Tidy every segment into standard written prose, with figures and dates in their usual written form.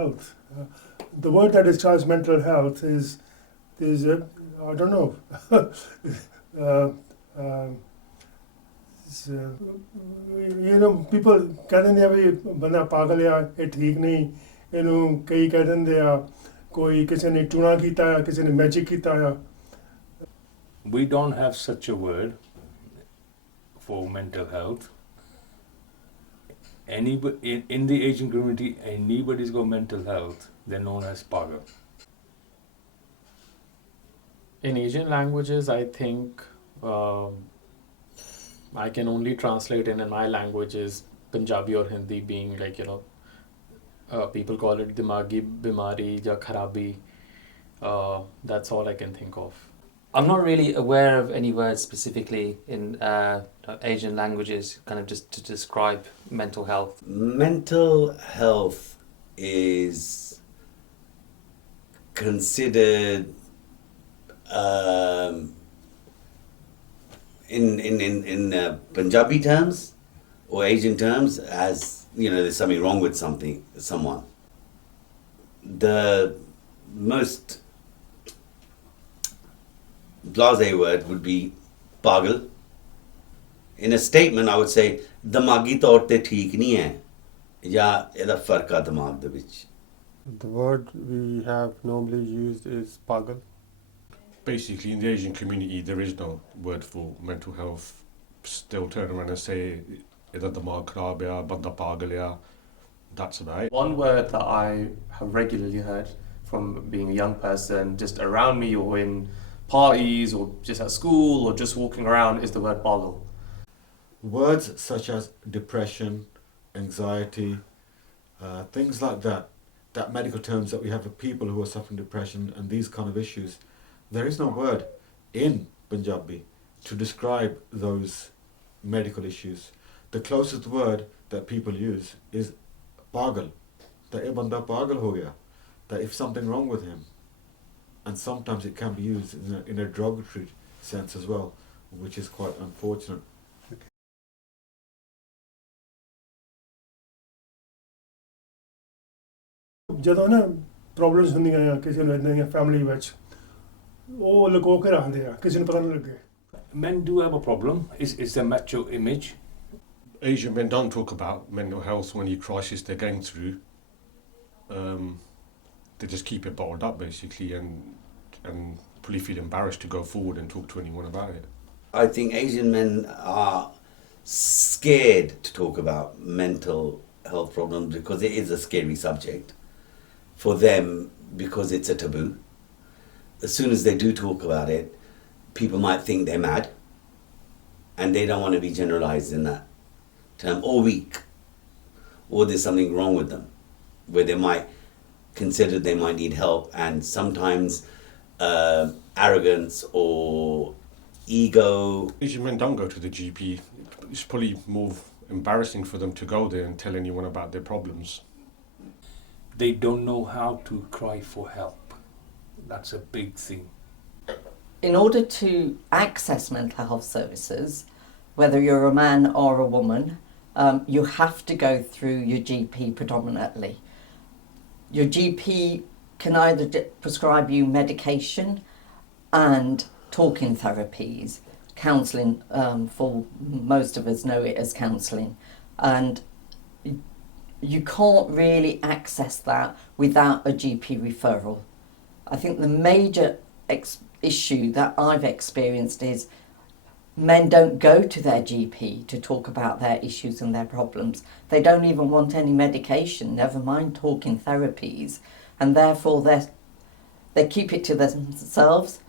health. The word that describes mental health is I don't know. People कहते हैं अभी बंदा पागल या ये ठीक नहीं इनू कई कह देंगे या कोई किसी ने टूना कीता या किसी ने मैजिक कीता या. We don't have such a word for mental health. Anybody in the Asian community, anybody's got mental health, they're known as pagal. In Asian languages, I think I can only translate in my languages, Punjabi or Hindi, being like, people call it dimagi bimari ya kharabi. That's all I can think of. I'm not really aware of any words specifically in Asian languages, kind of just to describe mental health. Mental health is considered in Punjabi terms or Asian terms as, there's something wrong with someone. The most blasé word would be pagal. In a statement, I would say, damagi taur te theek nahi hai, ya eda fark hai dimag de vich. The word we have normally used is pagal. Basically, in the Asian community, there is no word for mental health. Still turn around and say, "Ida damag kharab ya, banda pagal ya." That's about it. One word that I have regularly heard from being a young person, just around me or in parties or just at school or just walking around, is the word pagal. Words such as depression, anxiety, things like that medical terms that we have for people who are suffering depression and these kind of issues, there is no word in Punjabi to describe those medical issues. The closest word that people use is pagal, that ye banda pagal ho gaya, that if something wrong with him. And sometimes it can be used in a derogatory sense as well, which is quite unfortunate. ਜਦੋਂ ਨਾ problems ਹੁੰਦੀਆਂ ਆ ਕਿਸੇ ਨੂੰ ਇਦਾਂ ਦੀਆਂ family ਵਿੱਚ ਉਹ ਲੁਕੋ ਕੇ ਰੱਖਦੇ ਆ ਕਿਸੇ ਨੂੰ ਪਤਾ ਨਹੀਂ ਲੱਗੇ. Men do have a problem. It's the macho image. Asian men don't talk about mental health when any crisis they're going through. They just keep it bottled up basically and probably feel embarrassed to go forward and talk to anyone about it. I think Asian men are scared to talk about mental health problems because it is a scary subject for them, because it's a taboo. As soon as they do talk about it, people might think they're mad and they don't want to be generalized in that term, or weak, or there's something wrong with them where they might consider they might need help, and sometimes arrogance or ego. Asian men don't go to the GP. It's probably more embarrassing for them to go there and tell anyone about their problems. They don't know how to cry for help. That's a big thing. In order to access mental health services, whether you're a man or a woman, you have to go through your GP predominantly. Your GP can either prescribe you medication and talking therapies, counselling, for most of us know it as counselling, and you can't really access that without a GP referral. I think the major issue that I've experienced is men don't go to their GP to talk about their issues and their problems. They don't even want any medication, never mind talking therapies, and therefore they keep it to themselves.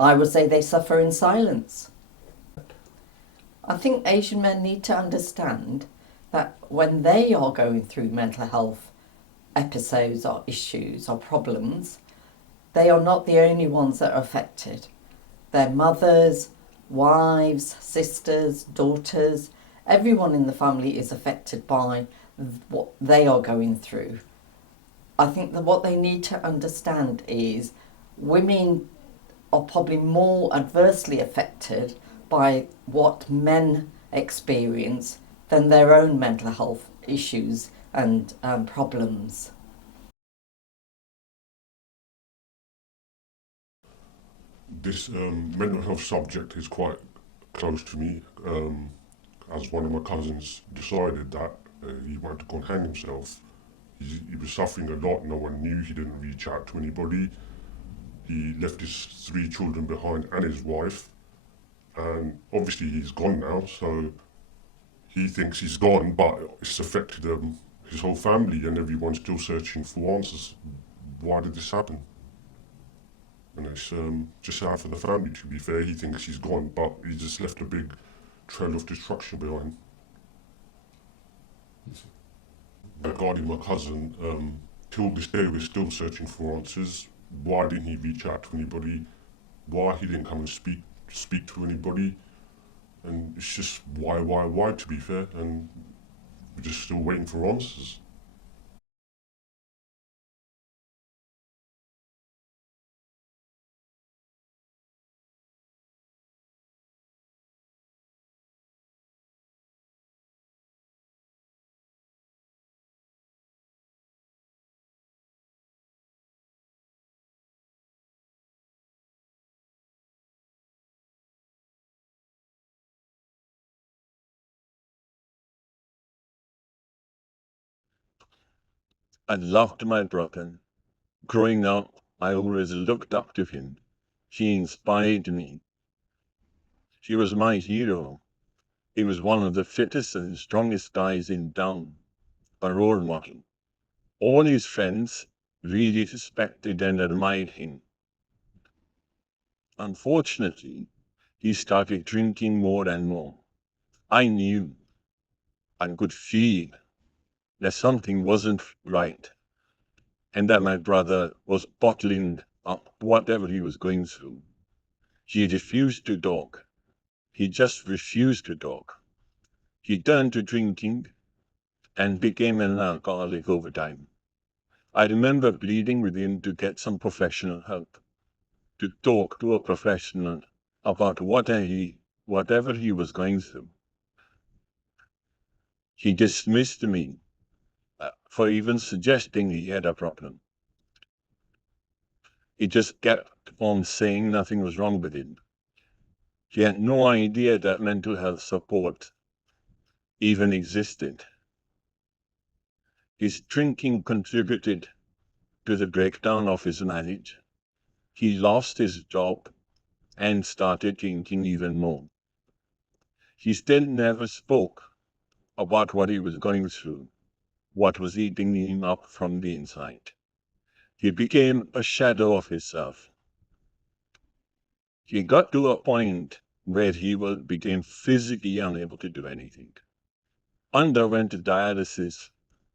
I would say they suffer in silence. I think Asian men need to understand that when they are going through mental health episodes or issues or problems, they are not the only ones that are affected. Their mothers, wives, sisters, daughters, everyone in the family is affected by what they are going through. I think that what they need to understand is women are probably more adversely affected by what men experience than their own mental health issues and problems. this mental health subject is quite close to me, as one of my cousins decided that he wanted to go and hang himself. He was suffering a lot, no one knew, he didn't reach out to anybody. He left his 3 children behind and his wife, and obviously he's gone now, so he thinks he's gone, but it's affected his whole family, and everyone's still searching for answers. Why did this happen? And it's just sad for the family, to be fair. He thinks he's gone, but he just left a big trail of destruction behind. Regarding my cousin, till this day we're still searching for answers. Why didn't he reach out to anybody? Why he didn't come and speak to anybody? And it's just why, to be fair, and we're just still waiting for answers. I loved my brother. Growing up, I always looked up to him. He inspired me. He was my hero. He was one of the fittest and strongest guys in town, a role model. All his friends really respected and admired him. Unfortunately, he started drinking more and more. I knew and could feel that something wasn't right, and that my brother was bottling up whatever he was going through. He refused to talk. He just refused to talk. He turned to drinking and became an alcoholic over time. I remember pleading with him to get some professional help, to talk to a professional about whatever he was going through. He dismissed me for even suggesting he had a problem. He just kept on saying nothing was wrong with him. He had no idea that mental health support even existed. His drinking contributed to the breakdown of his marriage. He lost his job and started drinking even more. He still never spoke about what he was going through, what was eating him up from the inside. He became a shadow of himself. He got to a point where he became physically unable to do anything. Underwent dialysis,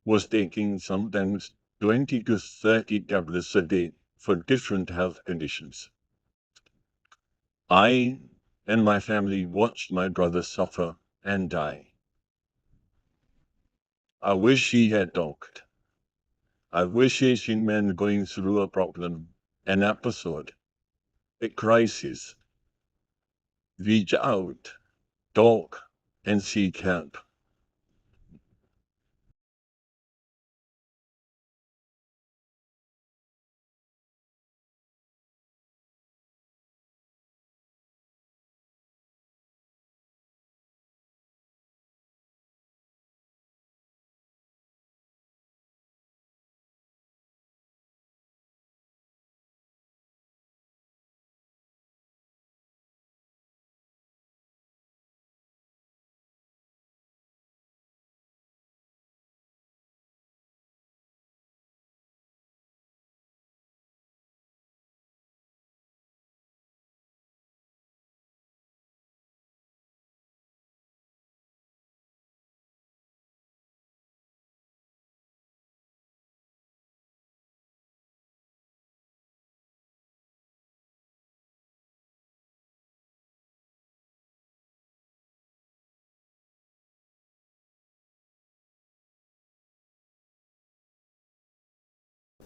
was taking sometimes 20 to 30 tablets a day for different health conditions. I and my family watched my brother suffer and die. I wish he had talked. I wish Asian men going through a problem, an episode, a crisis, reach out, talk, and seek help.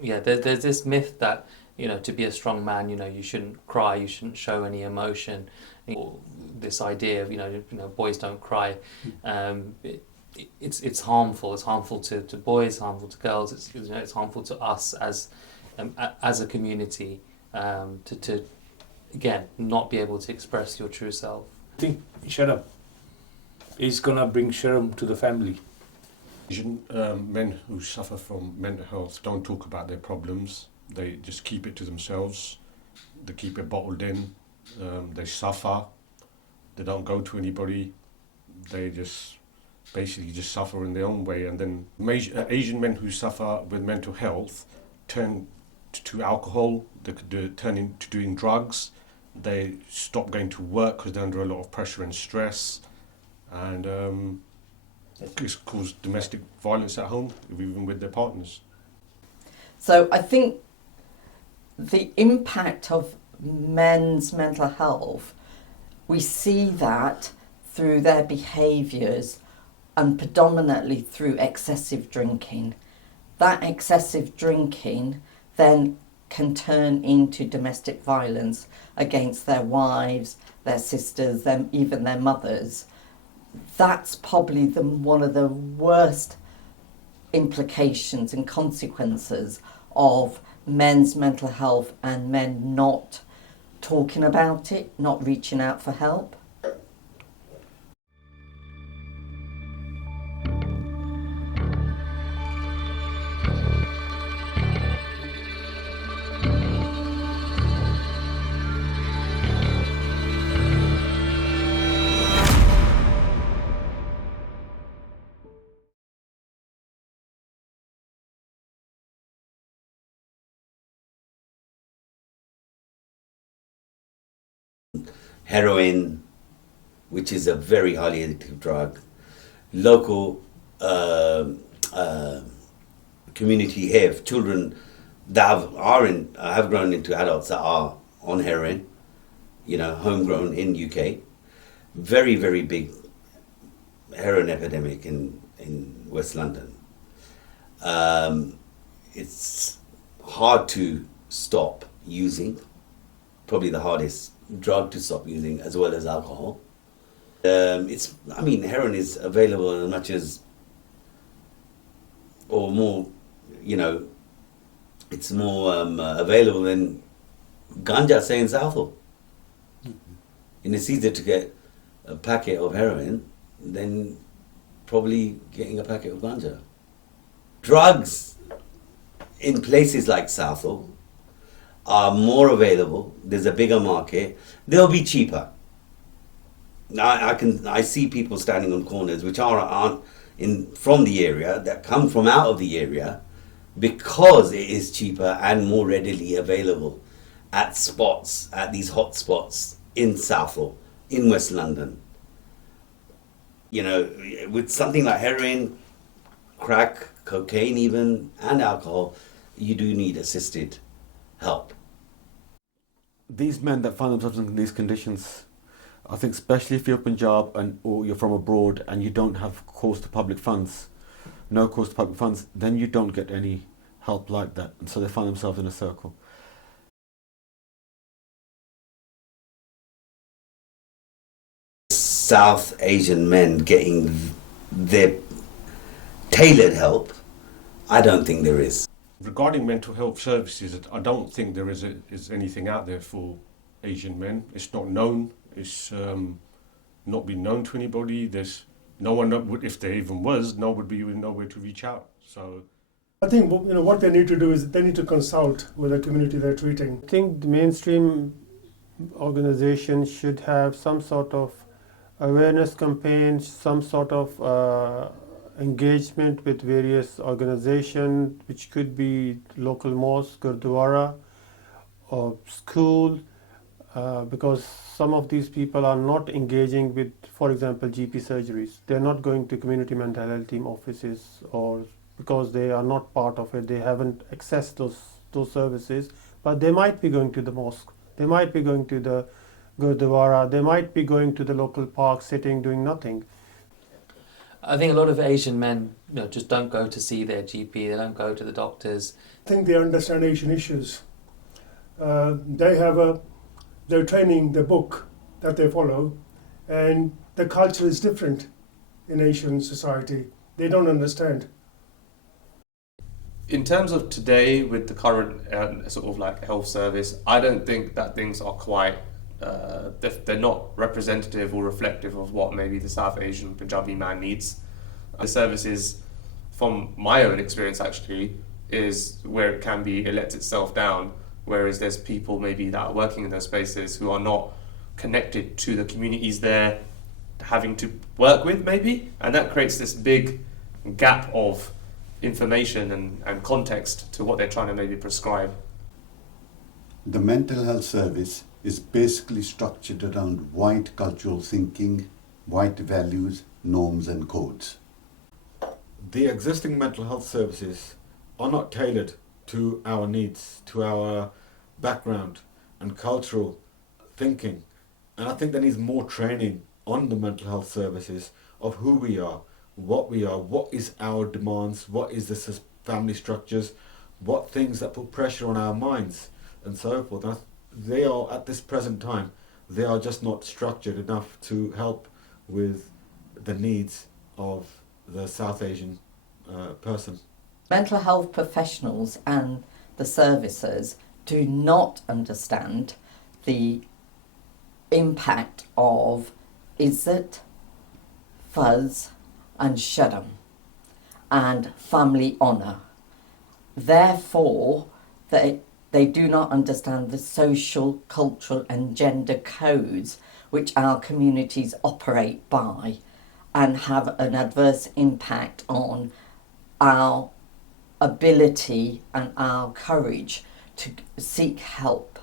Yeah, there's this myth that, to be a strong man, you shouldn't cry, you shouldn't show any emotion. Or this idea of, boys don't cry. It's harmful. It's harmful to boys, harmful to girls. It's harmful to us as a community. To again, not be able to express your true self. I think sharm is gonna bring sharm to the family. Asian men who suffer from mental health don't talk about their problems. They just keep it to themselves. They keep it bottled in. They suffer. They don't go to anybody. They just basically just suffer in their own way. And then Asian men who suffer with mental health turn to alcohol. They turn into doing drugs. They stop going to work because they're under a lot of pressure and stress. And it's caused domestic violence at home, even with their partners. So I think the impact of men's mental health, we see that through their behaviours and predominantly through excessive drinking. That excessive drinking then can turn into domestic violence against their wives, their sisters, even their mothers. That's probably one of the worst implications and consequences of men's mental health and men not talking about it, not reaching out for help. Heroin, which is a very highly addictive drug, local community here, children that have grown into adults that are on heroin, homegrown in UK. Very, very big heroin epidemic in West London. It's hard to stop using, probably the hardest drug to stop using, as well as alcohol. Heroin is available as much as, or more, it's more available than ganja, say, in Southall. And it's easier to get a packet of heroin than probably getting a packet of ganja. Drugs in places like Southall are more available. There's a bigger market. They'll be cheaper. I see people standing on corners which aren't from the area, that come from out of the area, because it is cheaper and more readily available at these hot spots in Southall, in West London. With something like heroin, crack, cocaine even, and alcohol, you do need assisted help. These men that find themselves in these conditions, I think especially if you're Punjab or you're from abroad and you don't have no course to public funds, then you don't get any help like that. And so they find themselves in a circle. South Asian men getting their tailored help, I don't think there is. Regarding mental health services, I don't think there is anything out there for Asian men. It's not known. It's not been known to anybody. There's no one, if there even was, nobody would know where to reach out. So I think what they need to do is they need to consult with the community they're treating. I think the mainstream organizations should have some sort of awareness campaigns, some sort of engagement with various organizations, which could be local mosque, gurdwara, or school, because some of these people are not engaging with, for example, GP surgeries. They're not going to community mental health team offices, or because they are not part of it, they haven't accessed those services, but they might be going to the mosque, they might be going to the gurdwara, they might be going to the local park, sitting, doing nothing. I think a lot of Asian men, just don't go to see their GP. They don't go to the doctors. I think they understand Asian issues. They're training the book that they follow, and the culture is different in Asian society. They don't understand. In terms of today, with the current sort of like health service, I don't think that things are quite. They're not representative or reflective of what maybe the South Asian Punjabi man needs. The services, from my own experience actually, is where it can be, it lets itself down, whereas there's people maybe that are working in those spaces who are not connected to the communities they're having to work with maybe, and that creates this big gap of information and context to what they're trying to maybe prescribe. The mental health service is basically structured around white cultural thinking, white values, norms and codes. The existing mental health services are not tailored to our needs, to our background and cultural thinking. And I think there needs more training on the mental health services of who we are, what is our demands, what is the family structures, what things that put pressure on our minds and so forth. And they are, at this present time, they are just not structured enough to help with the needs of the South Asian person. Mental health professionals and the services do not understand the impact of izzat, fuzz and sharm and family honour. Therefore, they do not understand the social, cultural and gender codes which our communities operate by and have an adverse impact on our ability and our courage to seek help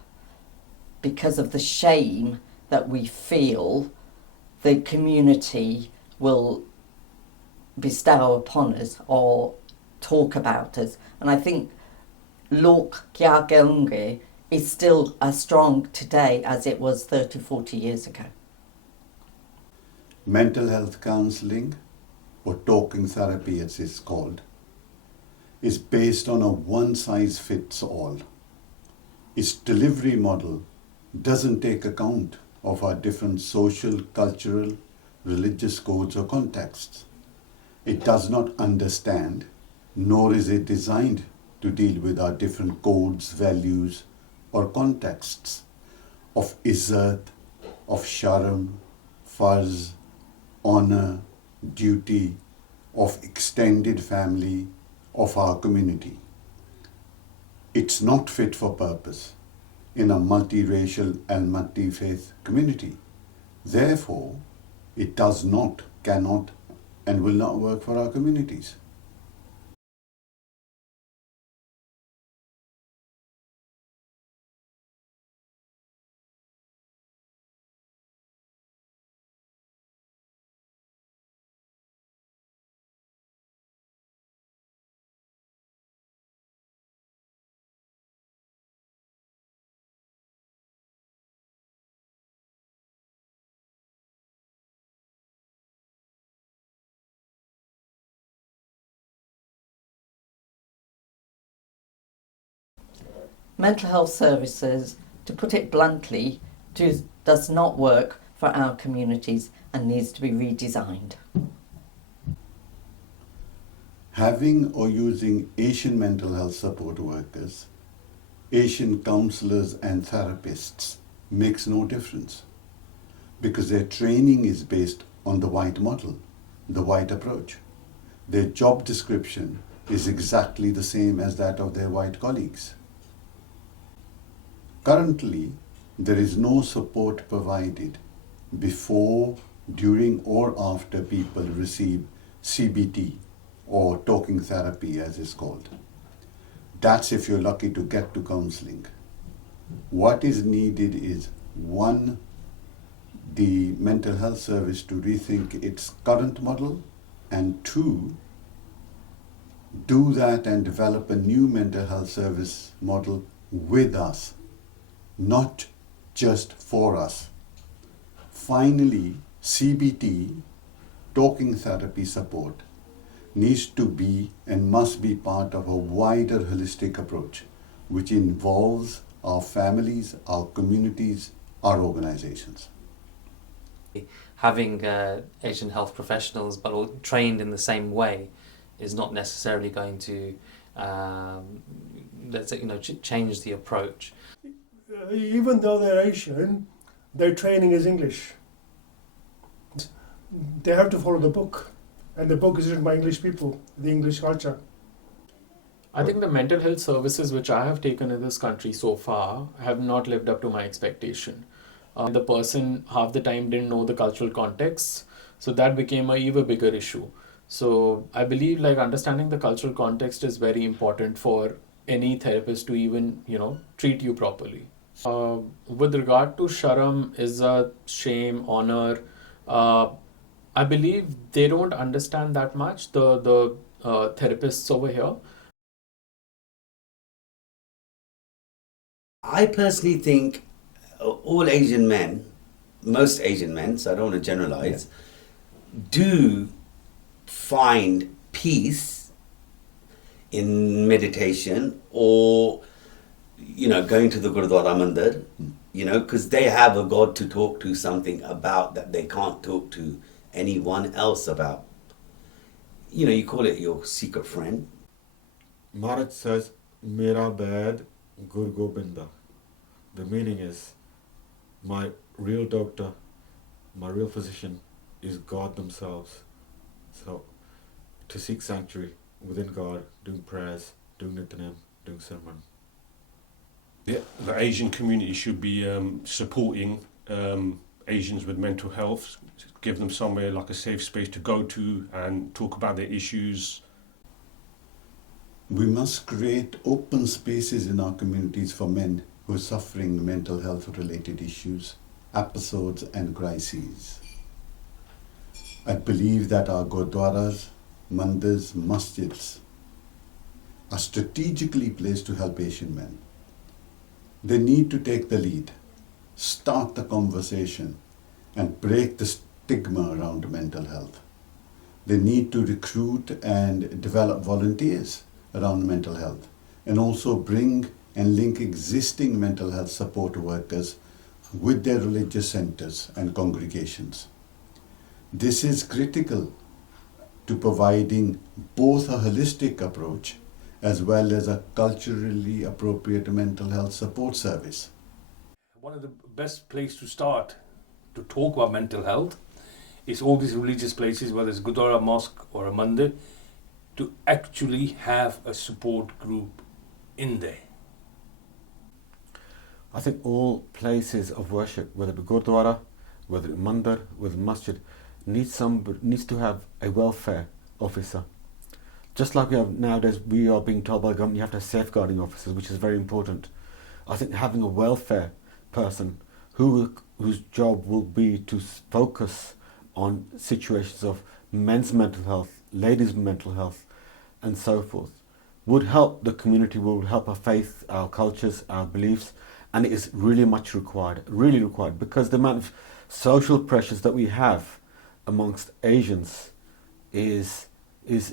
because of the shame that we feel the community will bestow upon us or talk about us. And I think Lok Kya Kehunge is still as strong today as it was 30, 40 years ago. Mental health counseling, or talking therapy as it's called, is based on a one-size-fits-all. Its delivery model doesn't take account of our different social, cultural, religious codes or contexts. It does not understand, nor is it designed to deal with our different codes, values or contexts of izzat, of sharm, farz, honor, duty, of extended family, of our community. It's not fit for purpose in a multiracial and multi-faith community. Therefore, it does not, cannot, and will not work for our communities. Mental health services, to put it bluntly, does not work for our communities and needs to be redesigned. Having or using Asian mental health support workers, Asian counsellors and therapists makes no difference because their training is based on the white model, the white approach. Their job description is exactly the same as that of their white colleagues. Currently, there is no support provided before, during or after people receive CBT or talking therapy as it's called. That's if you're lucky to get to counseling. What is needed is one, the mental health service to rethink its current model, and two, do that and develop a new mental health service model with us, not just for us. Finally, CBT, talking therapy support, needs to be and must be part of a wider holistic approach, which involves our families, our communities, our organizations. Having Asian health professionals but all trained in the same way is not necessarily going to let's say, change the approach. Even though they're Asian, their training is English. They have to follow the book, and the book is written by English people, the English culture. I think the mental health services which I have taken in this country so far have not lived up to my expectation. The person half the time didn't know the cultural context, so that became a even bigger issue. So I believe like understanding the cultural context is very important for any therapist to even, treat you properly. With regard to sharam, izzat, shame, honor, I believe they don't understand that much, the therapists over here. I personally think all Asian men, most Asian men, so I don't want to generalize, do find peace in meditation or, going to the Gurdwara Mandir, because they have a God to talk to, something about that they can't talk to anyone else about. You call it your secret friend. Maharaj says, Mera Bad Gur Gobinda. The meaning is, my real doctor, my real physician is God themselves. So, to seek sanctuary within God, doing prayers, doing Nityanem, doing sermon. The Asian community should be supporting Asians with mental health, give them somewhere like a safe space to go to and talk about their issues. We must create open spaces in our communities for men who are suffering mental health related issues, episodes and crises. I believe that our gurdwaras, mandirs, masjids are strategically placed to help Asian men. They need to take the lead, start the conversation and break the stigma around mental health. They need to recruit and develop volunteers around mental health and also bring and link existing mental health support workers with their religious centers and congregations. This is critical to providing both a holistic approach as well as a culturally appropriate mental health support service. One of the best places to start to talk about mental health is all these religious places, whether it's Gurdwara, mosque or a mandir, to actually have a support group in there. I think all places of worship, whether it be Gurdwara, whether it be Mandir, whether masjid, needs to have a welfare officer. Just like we have nowadays, we are being told by the government you have to have safeguarding officers, which is very important. I think having a welfare person whose job will be to focus on situations of men's mental health, ladies' mental health, and so forth, would help the community, would help our faith, our cultures, our beliefs, and it is really much required, because the amount of social pressures that we have amongst Asians is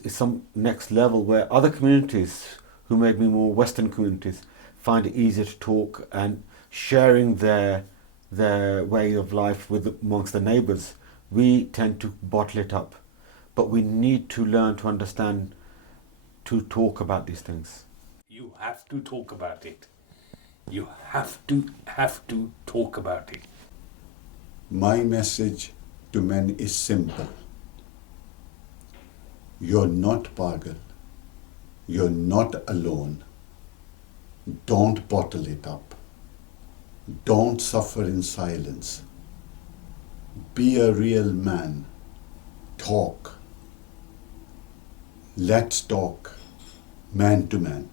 some next level, where other communities, who may be more Western communities, find it easier to talk and sharing their way of life amongst the neighbours. We tend to bottle it up, but we need to learn to understand, to talk about these things. You have to talk about it. You have to talk about it. My message to men is simple. You're not pagal. You're not alone. Don't bottle it up. Don't suffer in silence. Be a real man. Talk. Let's talk, man to man.